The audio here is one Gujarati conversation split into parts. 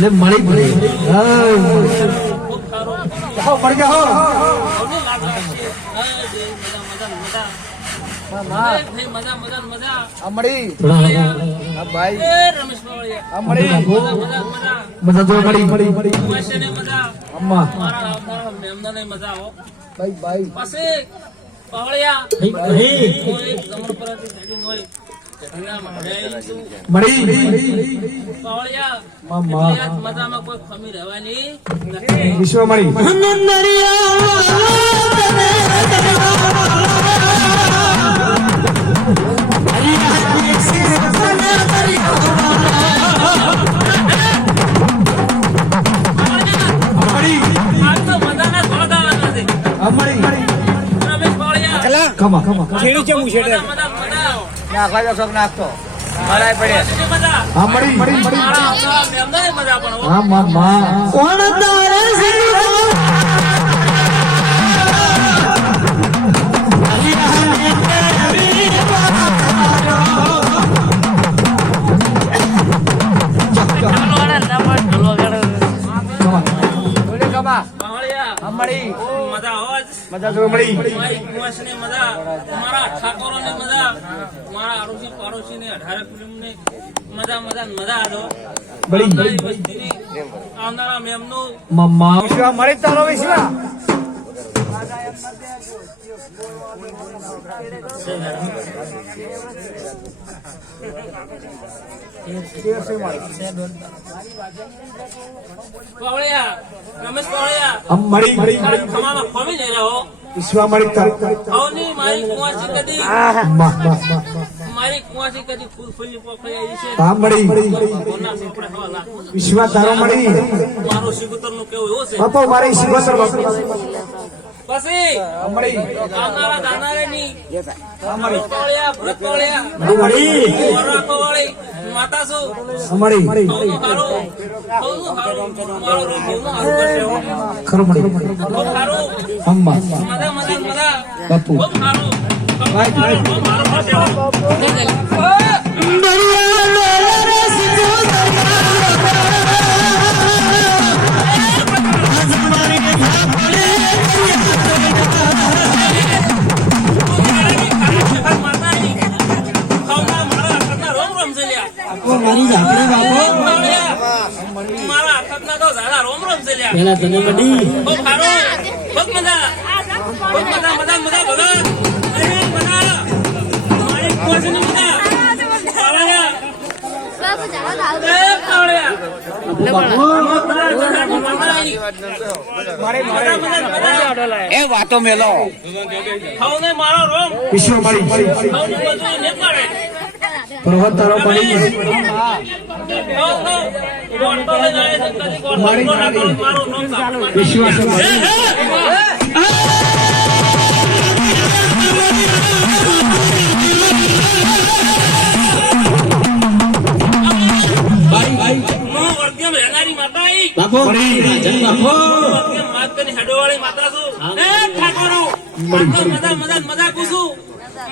ભલે મળી ભલે હા પડ ગયા હો મળી ભાઈ રમેશ મળી મજા જો મળી મજા અમ્મા મેમને મજા આવો ભાઈ ભાઈ પાસે પહોળિયા કોઈ જમણ પરથી સેટિંગ હોય મળી પહોળિયા મજામાં કોઈ ખમી રહેવાની નથી વિશ્વ મળી નાખતો મજા જો મળી મજા મારા ઠાકોરો ને મજા મારા આરોસી પાડોશી ને 18 ફિલ્મ ને મજા મજા મજા આજો બળી વસ્તીની આવનારા મેમનો મમ્મા વિશ્વા મળી તારો વિશ્વા પવળિયા રમેશ પવળિયા हम मरी તમારો ખમી નહીં રહ્યો विश्वा मरी આવની મારી કુવાસી કદી મારી કુવાસી કદી ફૂલ ફૂલની પોખરી આવી છે હા મરી કોના સોપડે હવા નાખું विश्वा तारो मरी મારો સિગુતર નું કેવું એવો છે बापा मारी शिवसर પછી मरी આવનારા દાનારેની રમેશ પવળિયા ભરત પવળિયા मरी વરાકો વાળી માતા છું मरी મારો રોગ હારું કરશે खर मरी ખૂબ સારું अम्मा મજા મજા મજા बापू ખૂબ સારું भाई भाई ખૂબ સારું કરશે मारी जापड़े बापू મારા હાથના તો દાદા રોમ રોમ છે લ્યા पहला तने मडी ખૂબ સારું ખૂબ મજા મજા મજા ભગત અરે મજા મારી કોસની મજા પાવળિયા એ પાવળિયા એ વાતો મેલો ખાવને મારો રોમ विश्वा मरी ખાવને બધું ને પાડે पर्वत तारो मरी विश्वा से मरी भाई भाई बापू मरी राजन बापू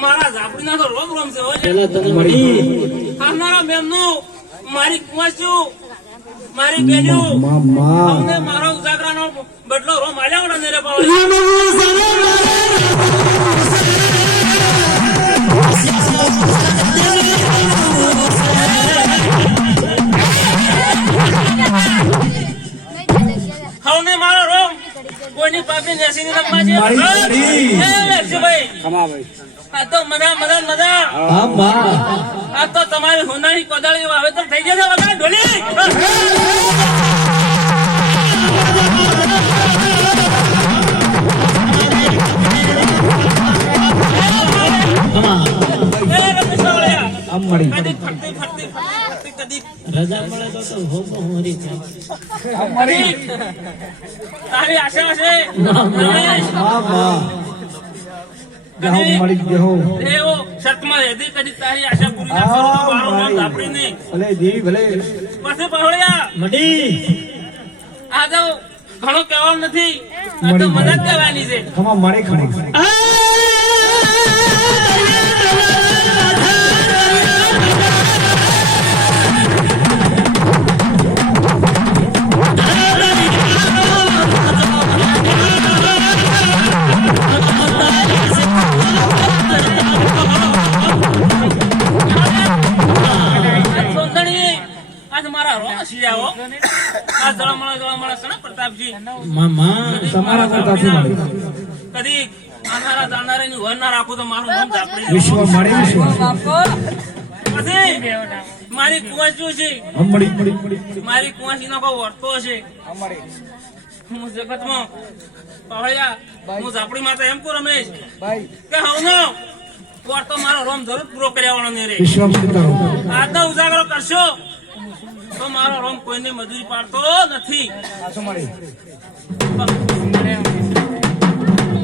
મારા ઝાપડી ના તો રોમ રોમ છે पहला तने मरी આવનારા મેમનું મારી કુવાસ્યું મારી બેન્યું मामा અમને મારો ઉજાગરાનો બદલો રોમ આલ્યા વડા ને રે પાવળિયા હવને મારો રોમ કોઈની પાપી નેસીની રમવા છે મારી ભાઈ કમા ભાઈ આ તો મજા મજા મજા अम्मा આ તો તમારી હોનારી કોદાળી વાવેતર થઈ જશે વગર ઢોલી એ રમેશ વાળિયા अब मरी કદી ફરતી ફરતી ફરતી કદી रजा पड़े तो हो होरी अब મરી તારી આશા છે રમેશ मामा जहाँ मरी गयो એવો શર્તમાં રહેતી કદી તારી આશા પૂરી ના કરું તો મારું નામ ઝાપડી નહીં भले जी भले પછી પાવળિયા मडी આ તો ઘણો કહેવાનું નથી આ તો મદદ કરવાની છે खमा मारे खड़े નથી માં તમારા કરતાથી મળી કદી આનારા દાનારા ની વર ના રાખું તો મારું નામ ઝાપડી વિશ્વ મળે વિશ્વ પછી મારી કુંવર શું છે મળી મારી કુંવાસી નો કોઈ વર્તો છે હું જગતમાં પહોળ્યા હું ઝાપડી માતા એમ કહું રમેશ કે હવનો વર્તો મારો રોમ જરૂર પૂરો કર્યાવાનો નહીં રે વિશ્વ કરો આજનો ઉજાગરો કરશો તો મારો રોમ કોઈને મજૂરી પાડતો નથી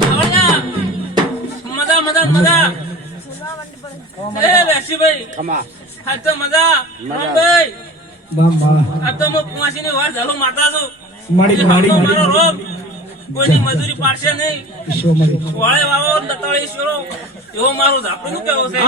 આવડ્યા. મજા એ વેશીભાઈ આજ તો મજા રામભાઈ આજ તો હું કુંવાસી ની વાર ઝાલો મારતા છું મળી મારો રોમ કોઈની મજૂરી પાડશે નહીં વિશ્વ મળી વાળે વાવો દતાળી ઈશ્વરો એવો મારું ઝાપડું કેવું છે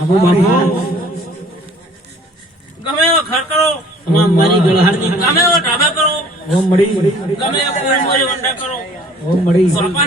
આબુ બાબુ ગમે એવો ઘર કરો મારી ગળહારની ગમે એવો ઢાબા કરો ઓમ મળી ગમે એવો કોઈ મોરી વંડા કરો ઓમ મળી સોપાના